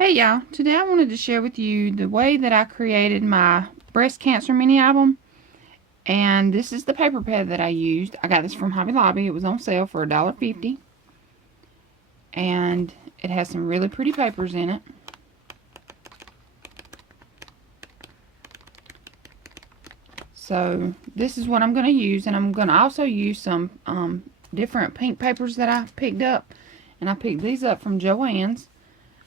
Hey y'all, today I wanted to share with you the way that I created my breast cancer mini album. And this is the paper pad that I used. I got this from Hobby Lobby. It was on sale for $1.50. And it has some really pretty papers in it. So this is what I'm going to use, and I'm going to also use some different pink papers that I picked up. And I picked these up from Joann's.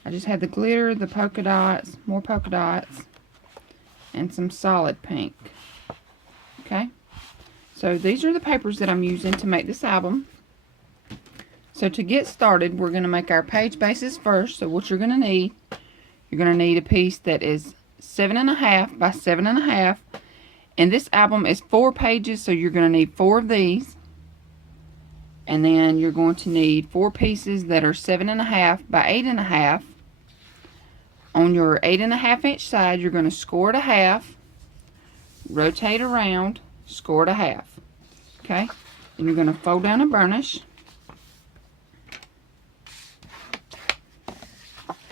I just had the glitter, the polka dots, more polka dots, and some solid pink. Okay, so these are the papers that I'm using to make this album. So to get started, we're going to make our page bases first. So what you're going to need a piece that is 7.5 by 7.5. And this album is 4 pages, so you're going to need 4 of these. And then you're going to need 4 pieces that are 7.5 by 8.5. On your 8.5 inch side, you're going to score it a half, rotate around, score it a half. Okay? And you're going to fold down a burnish.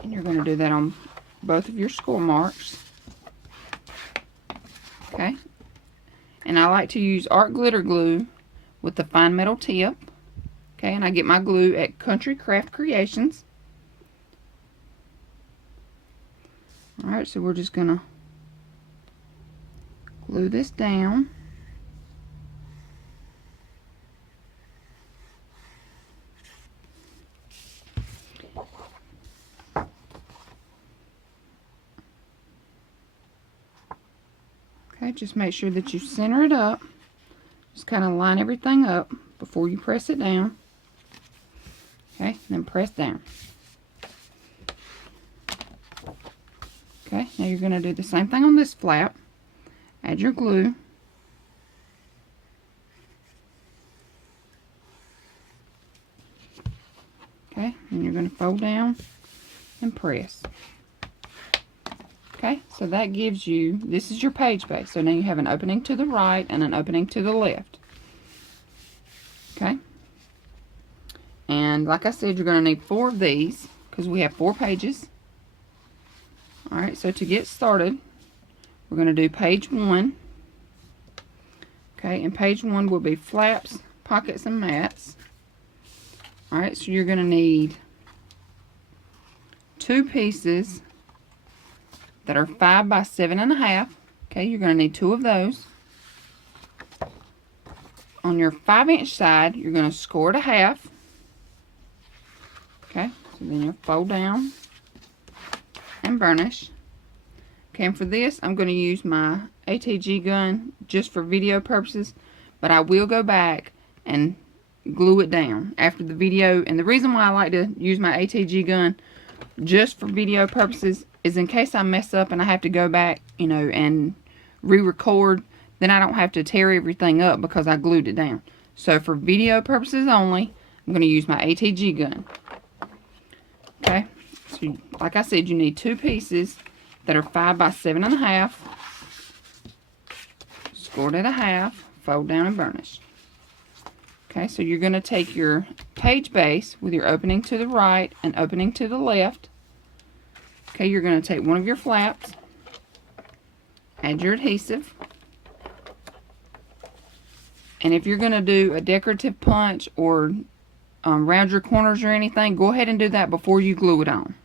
And you're going to do that on both of your score marks. Okay? And I like to use art glitter glue with the fine metal tip. Okay, and I get my glue at Country Craft Creations. Alright, so we're just going to glue this down. Okay, just make sure that you center it up. Just kind of line everything up before you press it down. Okay, then press down. Okay, now you're going to do the same thing on this flap. Add your glue. Okay, and you're going to fold down and press. Okay, so that gives you, this is your page base. So now you have an opening to the right and an opening to the left. Okay, and like I said, you're going to need 4 of these because we have 4 pages. Alright, so to get started, we're going to do page 1. Okay, and page 1 will be flaps, pockets, and mats. Alright, so you're going to need 2 pieces that are 5 by 7.5. Okay, you're going to need 2 of those. On your 5-inch side, you're going to score it a half. Okay, so then you'll fold down and burnish. Okay, and for this, I'm going to use my ATG gun just for video purposes, but I will go back and glue it down after the video. And the reason why I like to use my ATG gun just for video purposes is in case I mess up and I have to go back, and re-record, then I don't have to tear everything up because I glued it down. So for video purposes only, I'm going to use my ATG gun. Okay, so like I said, you need 2 pieces that are 5 by 7.5. Scored at a half, fold down and burnish. Okay, so you're going to take your page base with your opening to the right and opening to the left. Okay, you're going to take one of your flaps, add your adhesive, and if you're going to do a decorative punch or round your corners or anything, go ahead and do that before you glue it on.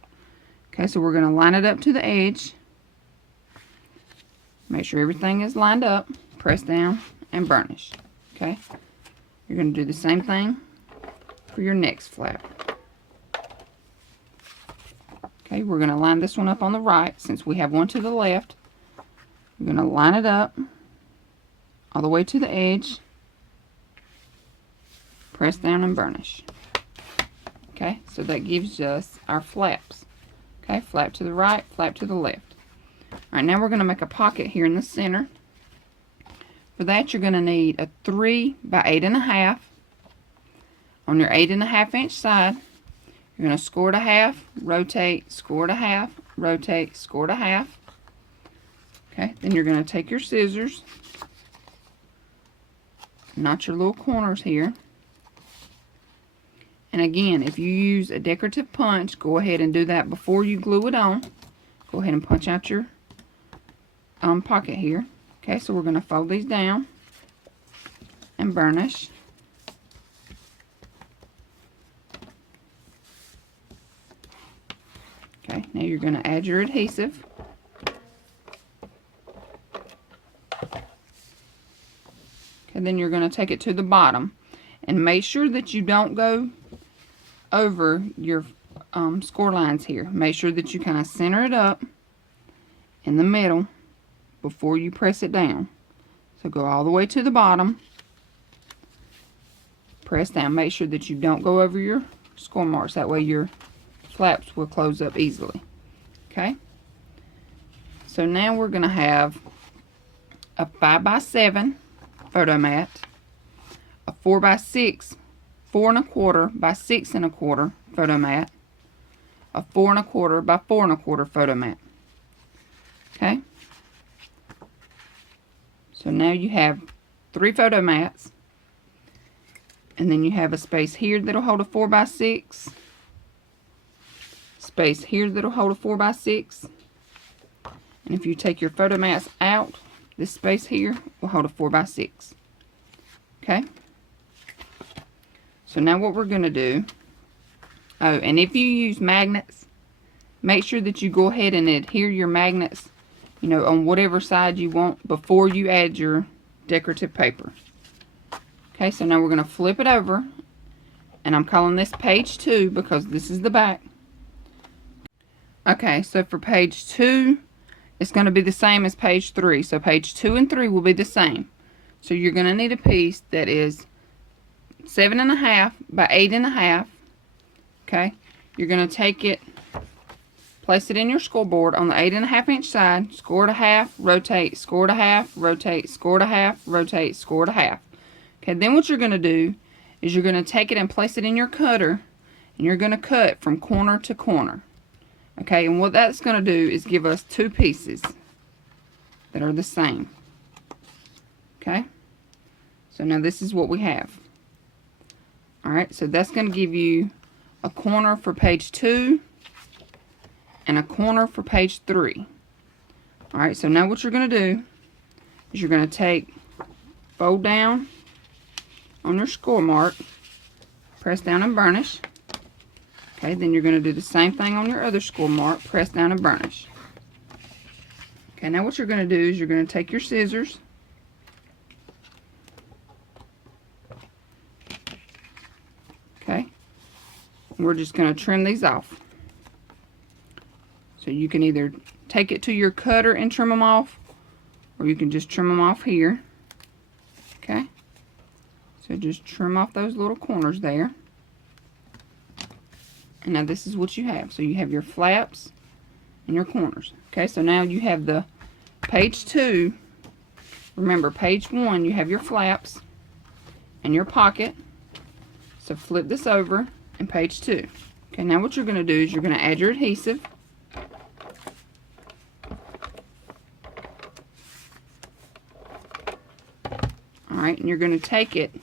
Okay, so we're going to line it up to the edge. Make sure everything is lined up, press down, and burnish. Okay, you're going to do the same thing for your next flap. Okay, we're going to line this one up on the right since we have one to the left. We're going to line it up all the way to the edge, press down and burnish. Okay, so that gives us our flaps. Okay, flap to the right, flap to the left. Alright, now we're going to make a pocket here in the center. For that, you're going to need a 3 by 8.5. On your 8.5 inch side, you're going to score it a half, rotate, score it a half, rotate, score it a half. Okay, then you're going to take your scissors, notch your little corners here, And again, if you use a decorative punch, go ahead and do that before you glue it on. Go ahead and punch out your pocket here. Okay, so we're going to fold these down and burnish. Okay, now you're going to add your adhesive. Okay, then you're going to take it to the bottom. And make sure that you don't go over your score lines here. Make sure that you kind of center it up in the middle before you press it down. So go all the way to the bottom. Press down. Make sure that you don't go over your score marks. That way your flaps will close up easily. Okay? So now we're going to have a 5x7 photo mat, a 4x6, 4 1/4 by 6 1/4 photo mat, a 4 1/4 by 4 1/4 photo mat. Okay? So now you have 3 photo mats, and then you have a space here that'll hold a 4x6, space here that'll hold a 4x6, and if you take your photo mats out, this space here will hold a 4x6. Okay? So now what we're going to do, oh, and if you use magnets, make sure that you go ahead and adhere your magnets, you know, on whatever side you want before you add your decorative paper. Okay, so now we're going to flip it over, and I'm calling this page 2 because this is the back. Okay, so for page 2, it's going to be the same as page 3. So page 2 and 3 will be the same. So you're going to need a piece that is 7 1/2 by 8 1/2. Okay, you're going to take it, place it in your scoreboard on the 8 1/2 inch side, score it a half, rotate, score it a half, rotate, score it a half, rotate, score it a half. Okay, then what you're going to do is you're going to take it and place it in your cutter, and you're going to cut from corner to corner. Okay, and what that's going to do is give us 2 pieces that are the same. Okay, so now this is what we have. Alright, so that's going to give you a corner for page 2 and a corner for page 3. Alright, so now what you're going to do is you're going to fold down on your score mark, press down and burnish. Okay, then you're going to do the same thing on your other score mark, press down and burnish. Okay, now what you're going to do is you're going to take your scissors, okay, and we're just going to trim these off. So you can either take it to your cutter and trim them off, or you can just trim them off here. Okay, so just trim off those little corners there. And now this is what you have. So you have your flaps and your corners. Okay, so now you have the page 2. Remember, page 1, you have your flaps and your pocket. So flip this over in page 2. Okay, now what you're going to do is you're going to add your adhesive. Alright, and you're going to take it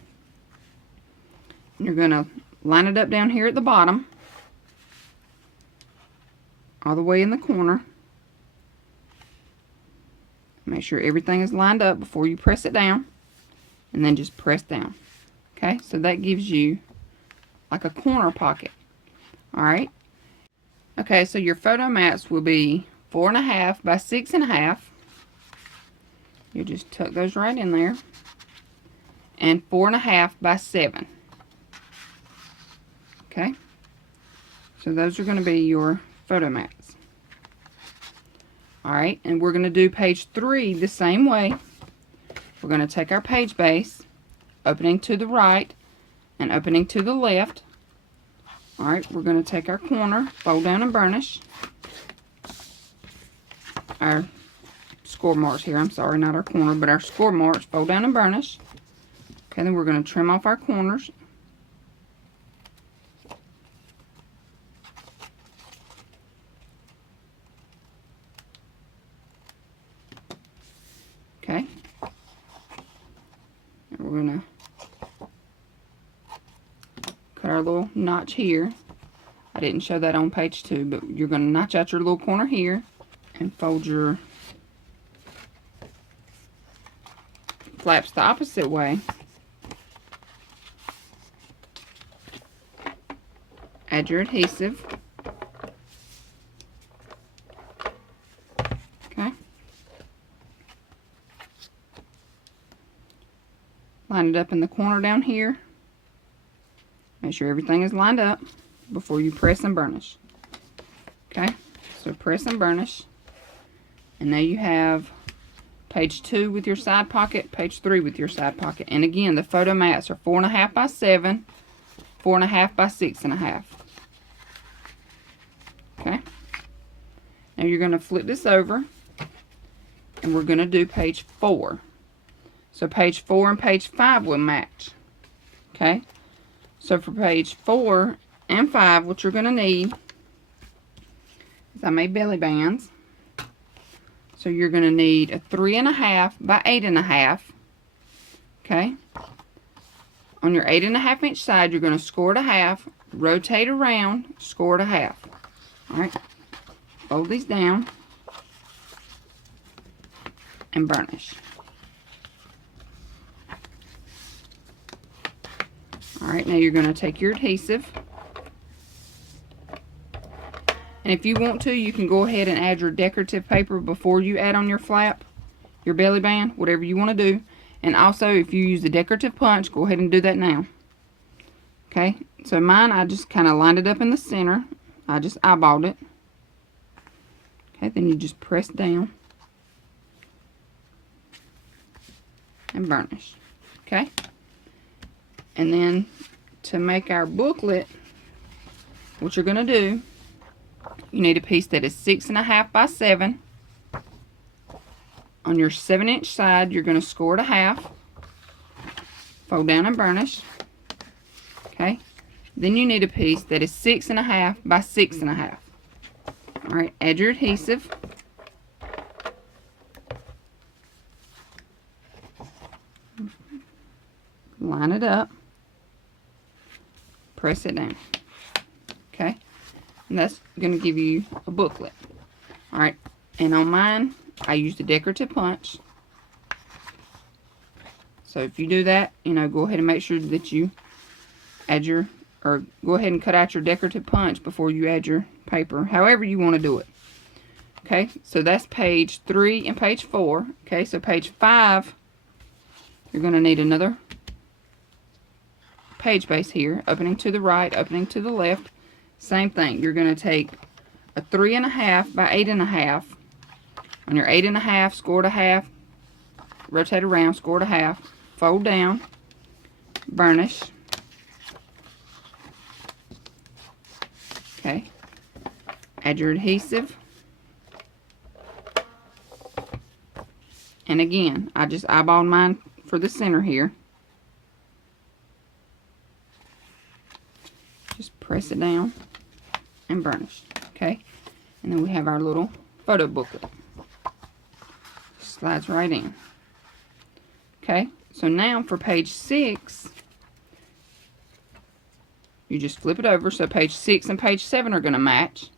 and you're going to line it up down here at the bottom, all the way in the corner. Make sure everything is lined up before you press it down, and then just press down. Okay, so that gives you like a corner pocket. Alright, okay, so your photo mats will be 4 1/2 by 6 1/2. You just tuck those right in there, and 4 1/2 by 7. Okay, so those are going to be your photo mats. Alright, and we're going to do page 3 the same way. We're going to take our page base, opening to the right and opening to the left. Alright, we're going to take our corner, fold down and burnish. Our score marks here, I'm sorry, not our corner, but our score marks, fold down and burnish. Okay, then we're going to trim off our corners. Okay, and we're going to cut our little notch here. I didn't show that on page 2, but you're going to notch out your little corner here and fold your flaps the opposite way. Add your adhesive. Okay. Line it up in the corner down here. Make sure everything is lined up before you press and burnish. Okay, so press and burnish. And now you have page 2 with your side pocket, page 3 with your side pocket. And again, the photo mats are 4.5 by 7, 4.5 by 6.5. Okay. Now you're going to flip this over, and we're going to do page 4. So page 4 and page 5 will match. Okay. So for page 4 and 5, what you're going to need is I made belly bands. So you're going to need a 3.5 by 8.5. Okay. On your 8.5 inch side, you're going to score it a half, rotate around, score it a half. Alright. Fold these down and burnish. Alright, now you're going to take your adhesive. And if you want to, you can go ahead and add your decorative paper before you add on your flap, your belly band, whatever you want to do. And also, if you use the decorative punch, go ahead and do that now. Okay, so mine, I just kind of lined it up in the center. I just eyeballed it. Okay, then you just press down and burnish. Okay, and then to make our booklet, what you're going to do, you need a piece that is 6.5 by 7. On your 7 inch side, you're going to score it a half, fold down and burnish. Okay, then you need a piece that is 6.5 by 6.5. Alright, add your adhesive. Line it up. Press it down. Okay, and that's going to give you a booklet. Alright, and on mine, I used a decorative punch. So if you do that, you know, go ahead and make sure that you add your, or go ahead and cut out your decorative punch before you add your paper, however you want to do it. Okay, so that's page 3 and page 4. Okay, so page 5, you're going to need another page base here, opening to the right, opening to the left. Same thing, you're going to take a 3.5 by 8.5. On your 8.5, score it a half, rotate around, score it a half, fold down, burnish. Okay, add your adhesive. And again, I just eyeballed mine for the center here. Just press it down and burnish. Okay, and then we have our little photo booklet. Slides right in. Okay, so now for page 6, you just flip it over, so page 6 and page 7 are going to match.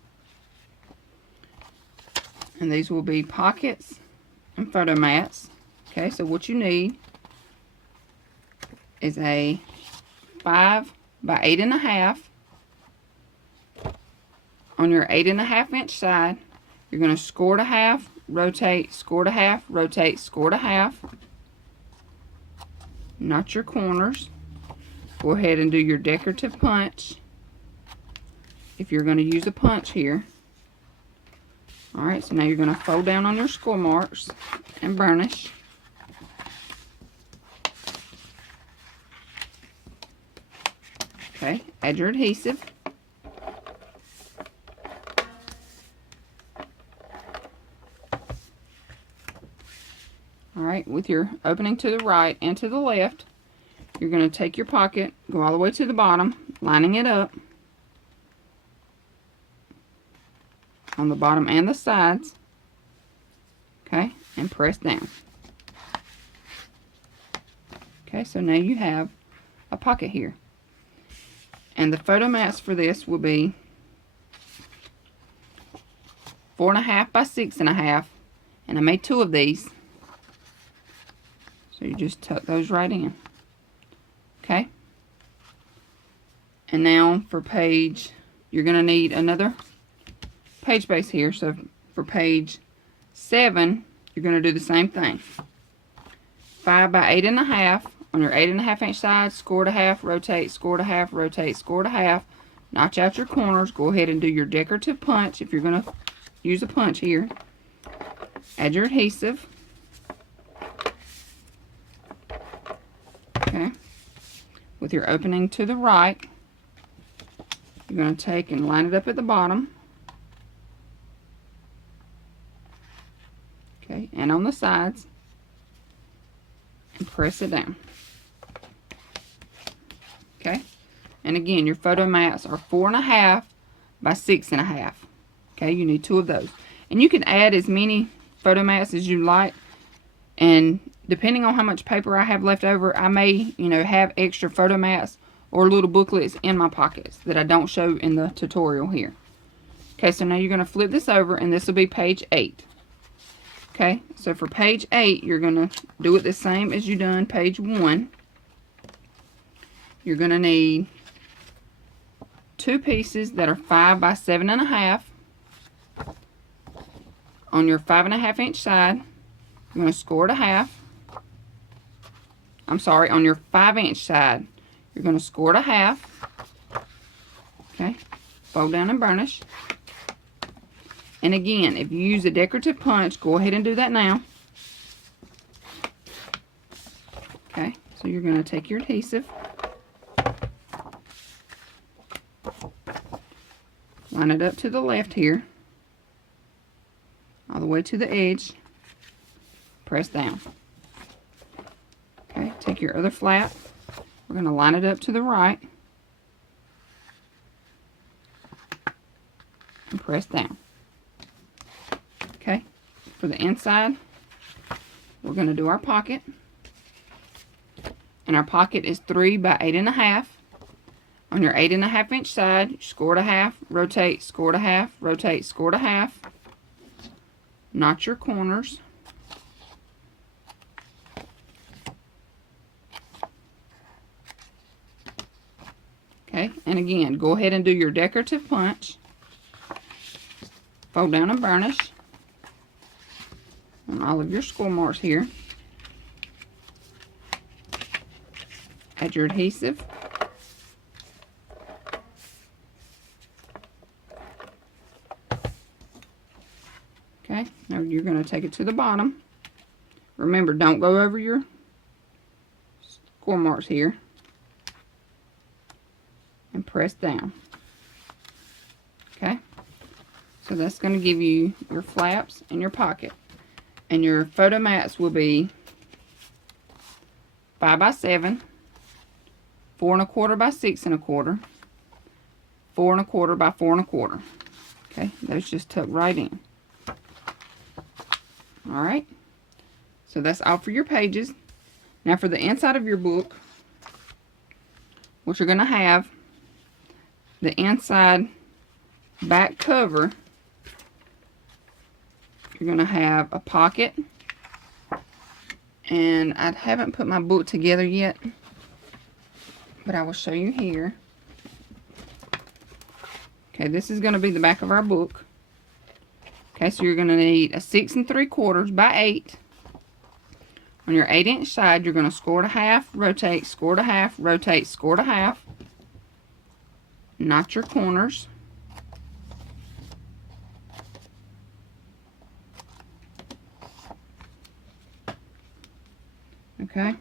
And these will be pockets and photo mats. Okay, so what you need is a 5 by 8.5. On your 8.5 inch side, you're going to score it a half, rotate, score it a half, rotate, score it a half. Notch your corners. Go ahead and do your decorative punch if you're going to use a punch here. Alright, so now you're going to fold down on your score marks and burnish. Okay, add your adhesive. Alright, with your opening to the right and to the left, you're going to take your pocket, go all the way to the bottom, lining it up on the bottom and the sides. Okay, and press down. Okay, so now you have a pocket here. And the photo mats for this will be 4.5 by 6.5. And I made 2 of these. So you just tuck those right in. Okay. And now for page, you're going to need another page base here. So for page 7, you're going to do the same thing. 5 by 8.5 on your 8.5 inch side, score to half, rotate, score to half, rotate, score to half. Notch out your corners. Go ahead and do your decorative punch if you're going to use a punch here. Add your adhesive. Okay. With your opening to the right, you're going to take and line it up at the bottom. Okay, and on the sides. And press it down. Okay, and again, your photo mats are 4.5 by 6.5. Okay, you need 2 of those. And you can add as many photo mats as you like. And depending on how much paper I have left over, I may, have extra photo mats or little booklets in my pockets that I don't show in the tutorial here. Okay, so now you're going to flip this over, and this will be page 8. Okay, so for page 8, you're going to do it the same as you done page 1. You're going to need 2 pieces that are 5 by 7.5. On your 5.5 inch side, you're going to score to half. I'm sorry, on your 5 inch side, you're going to score to half. Okay, fold down and burnish. And again, if you use a decorative punch, go ahead and do that now. Okay, so you're going to take your adhesive, line it up to the left here, all the way to the edge, press down. Okay, take your other flap, we're going to line it up to the right, and press down. Okay, for the inside, we're going to do our pocket. And our pocket is 3 by 8.5. On your 8.5 inch side, you score to half, rotate, score to half, rotate, score to half. Notch your corners. Okay, and again, go ahead and do your decorative punch. Fold down and burnish on all of your score marks here. Add your adhesive. Okay, now you're going to take it to the bottom. Remember, don't go over your score marks here. And press down. Okay, so that's going to give you your flaps and your pocket. And your photo mats will be 5 by 7, 4.25 by 6.25, 4.25 by 4.25. Okay, those just tuck right in. Alright, so that's all for your pages. Now for the inside of your book, what you're going to have, the inside back cover, you're going to have a pocket, and I haven't put my book together yet, but I will show you here. Okay, this is going to be the back of our book. Okay, so you're going to need a 6 3/4 by 8. On your 8 inch side, you're going to score to half, rotate, score to half, rotate, score to half. Notch your corners. Okay,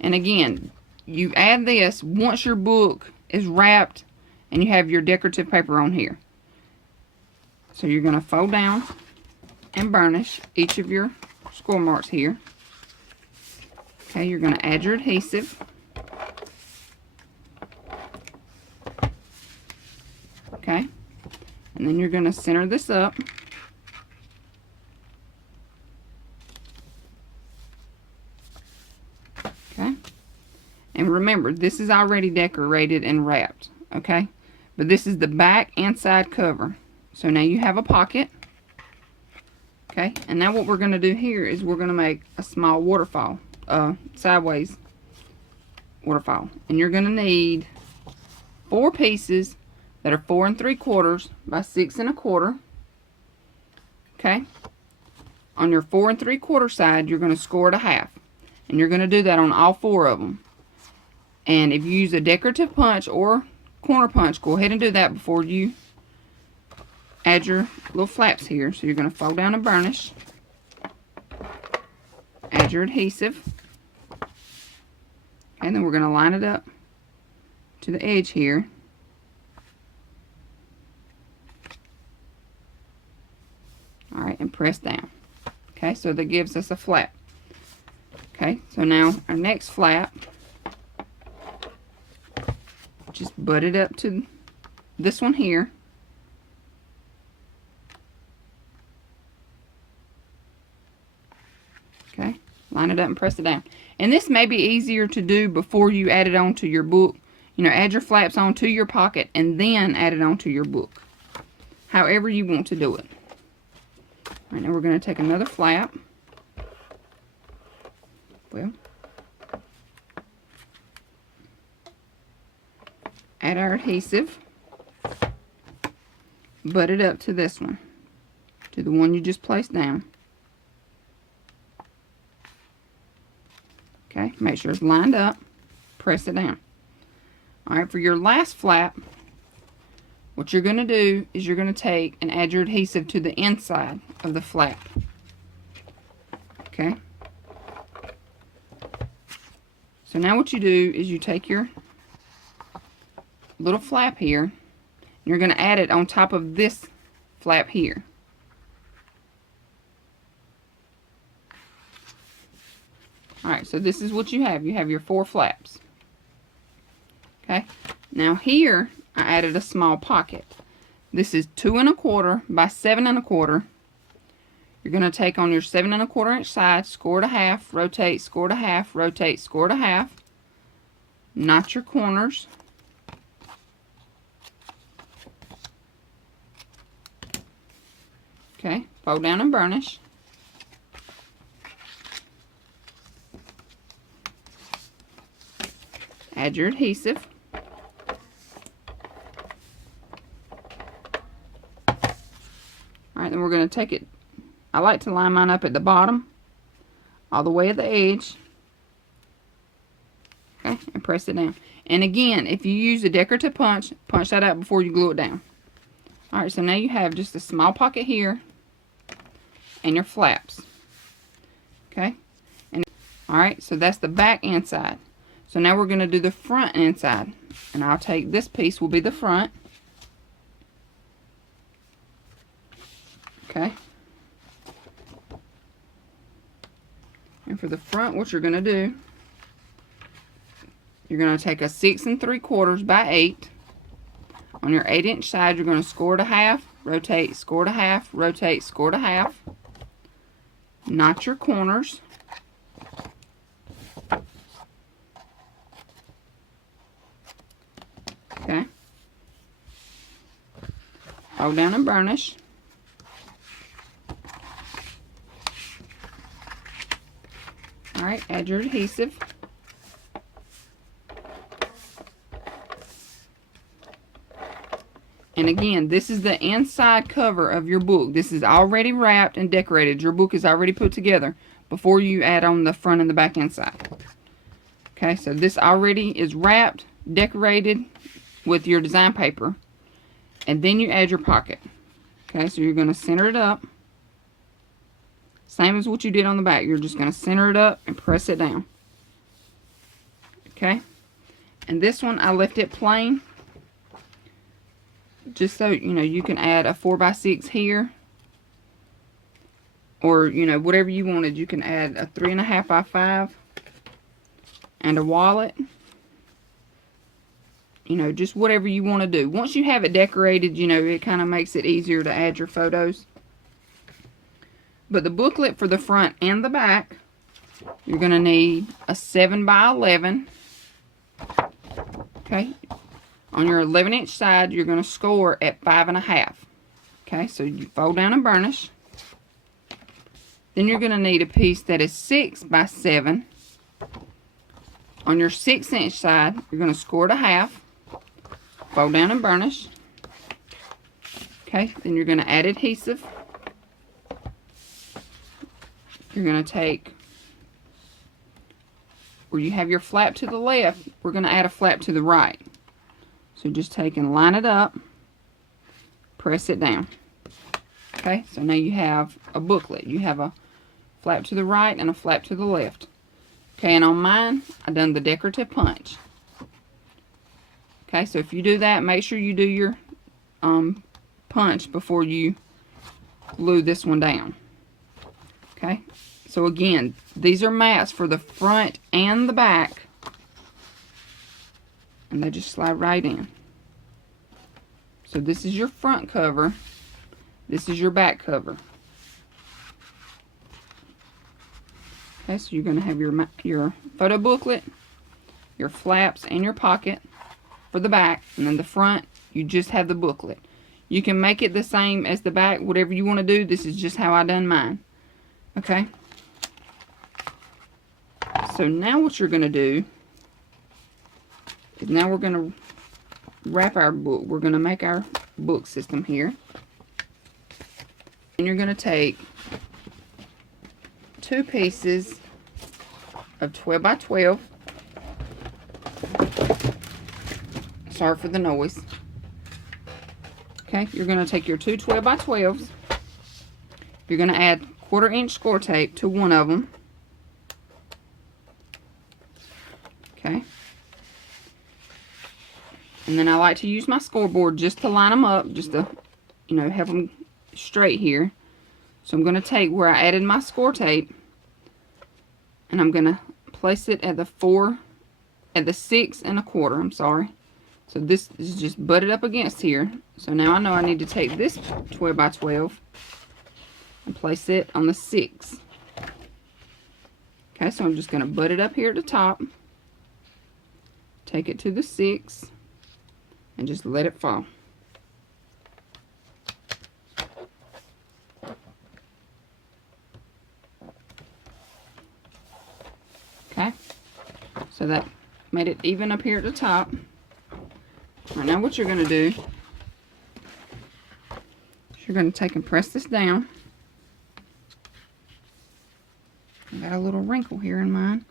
and again, you add this once your book is wrapped and you have your decorative paper on here. So you're going to fold down and burnish each of your score marks here. Okay, you're going to add your adhesive. Okay, and then you're going to center this up. Okay, and remember, this is already decorated and wrapped. okay? But this is the back and side cover. So now you have a pocket, okay? And now what we're going to do here is we're going to make a small waterfall, sideways waterfall. And you're going to need 4 pieces that are 4 3/4 by 6 1/4, okay? On your 4 3/4 side, you're going to score it a half. And you're going to do that on all 4 of them. And if you use a decorative punch or corner punch, go ahead and do that before you add your little flaps here. So you're going to fold down a burnish, add your adhesive, and then we're going to line it up to the edge here. Alright, and press down. Okay, so that gives us a flap. Okay, so now our next flap, just butt it up to this one here. Okay, line it up and press it down. And this may be easier to do before you add it onto your book. You know, add your flaps onto your pocket and then add it onto your book. However you want to do it. All right, now we're going to take another flap. Well, add our adhesive. Butt it up to this one. To the one you just placed down. Okay, make sure it's lined up. Press it down. Alright, for your last flap, what you're going to do is you're going to take and add your adhesive to the inside of the flap. Okay. So now what you do is you take your little flap here, and you're going to add it on top of this flap here. Alright, so this is what you have. You have your 4 flaps. Okay, now here I added a small pocket. This is 2 1/4 by 7 1/4. You're going to take on your 7 1/4 inch side, score it a half, rotate, score it a half, rotate, score it a half. Knot your corners. Okay, fold down and burnish. Add your adhesive. Alright, then we're going to take it, I like to line mine up at the bottom, all the way at the edge. Okay, and press it down. And again, if you use a decorative punch, punch that out before you glue it down. Alright, so now you have just a small pocket here and your flaps. Okay, and alright, so that's the back and side. So now we're going to do the front and side. And I'll take this piece will be the front. Okay. And for the front, what you're going to do, you're going to take a 6 3/4 by 8. On your 8-inch side, you're going to score it a half, rotate, score it a half, rotate, score it a half. Knot your corners. Okay. Fold down and burnish. Alright, add your adhesive. And again, this is the inside cover of your book. This is already wrapped and decorated. Your book is already put together before you add on the front and the back inside. Okay, so this already is wrapped, decorated with your design paper. And then you add your pocket. Okay, so you're going to center it up. Same as what you did on the back. You're just going to center it up and press it down. Okay, and this one I left it plain. Just so, you know, you can add a 4 by 6 here. Or, you know, whatever you wanted. You can add a 3 1/2 by 5. And a wallet. You know, just whatever you want to do. Once you have it decorated, you know, it kind of makes it easier to add your photos. But the booklet for the front and the back, you're going to need a 7 by 11. Okay. On your 11-inch side, you're going to score at 5.5. Okay, so you fold down and burnish. Then you're going to need a piece that is 6 by 7. On your 6-inch side, you're going to score to half. Fold down and burnish. Okay, then you're going to add adhesive. You're going to take, where you have your flap to the left, we're going to add a flap to the right. So just take and line it up, press it down. Okay, so now you have a booklet. You have a flap to the right and a flap to the left. Okay, and on mine, I done the decorative punch. Okay, so if you do that, make sure you do your punch before you glue this one down. Okay, so again, these are mats for the front and the back, and they just slide right in. So this is your front cover, this is your back cover. Okay, so you're going to have your photo booklet, your flaps, and your pocket for the back, and then the front, you just have the booklet. You can make it the same as the back, whatever you want to do. This is just how I done mine. Okay, so now what you're going to do is now we're going to wrap our book. We're going to make our book system here. And you're going to take 2 pieces of 12 by 12. Sorry for the noise. Okay, you're going to take your 2 12 by 12s. You're going to add 1/4 inch score tape to one of them. Okay. And then I like to use my scoreboard just to line them up, just to, you know, have them straight here. So I'm going to take where I added my score tape, and I'm going to place it at the 6 1/4, I'm sorry. So this is just butted up against here. So now I know I need to take this 12 by 12 and place it on the 6. Okay, so I'm just going to butt it up here at the top, take it to the 6, and just let it fall. Okay, so that made it even up here at the top. Right, now what you're going to do is you're going to take and press this down. I got a little wrinkle here in mine.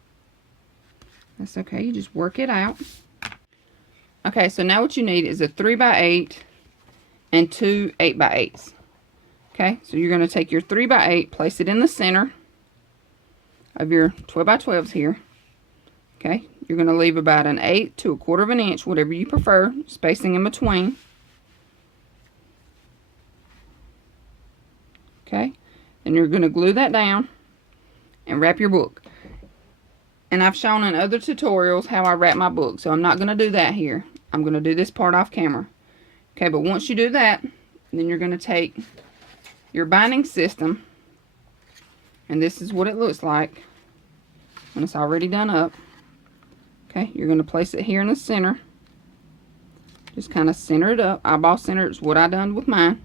That's okay, you just work it out. Okay, so now what you need is a 3 by 8 and 2 8 by 8s. Okay, so you're going to take your 3 by 8, place it in the center of your 12 by 12s here. Okay, you're going to leave about an 1/8 to 1/4 inch, whatever you prefer, spacing in between. Okay, then you're going to glue that down and wrap your book. And I've shown in other tutorials how I wrap my book, so I'm not going to do that here. I'm going to do this part off camera. Okay, but once you do that, then you're going to take your binding system, and this is what it looks like when it's already done up. Okay, you're going to place it here in the center. Just kind of center it up. Eyeball center is what I done with mine.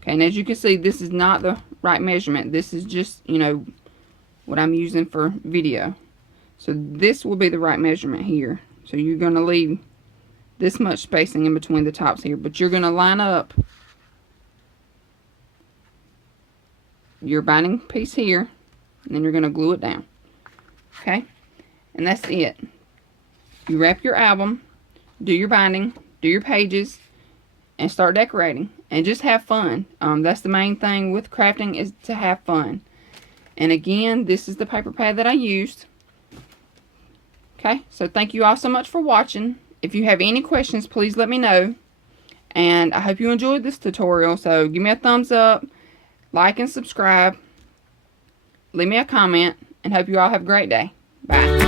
Okay, and as you can see, this is not the right measurement. This is just, you know, what I'm using for video. So this will be the right measurement here. So you're going to leave this much spacing in between the tops here. But you're going to line up your binding piece here, and then you're going to glue it down. Okay, and that's it. You wrap your album, do your binding, do your pages, and start decorating, and just have fun. That's the main thing with crafting, is to have fun. And again, this is the paper pad that I used. Okay, so thank you all so much for watching. If you have any questions, please let me know. And I hope you enjoyed this tutorial. So give me a thumbs up, like and subscribe, leave me a comment, and hope you all have a great day. Bye.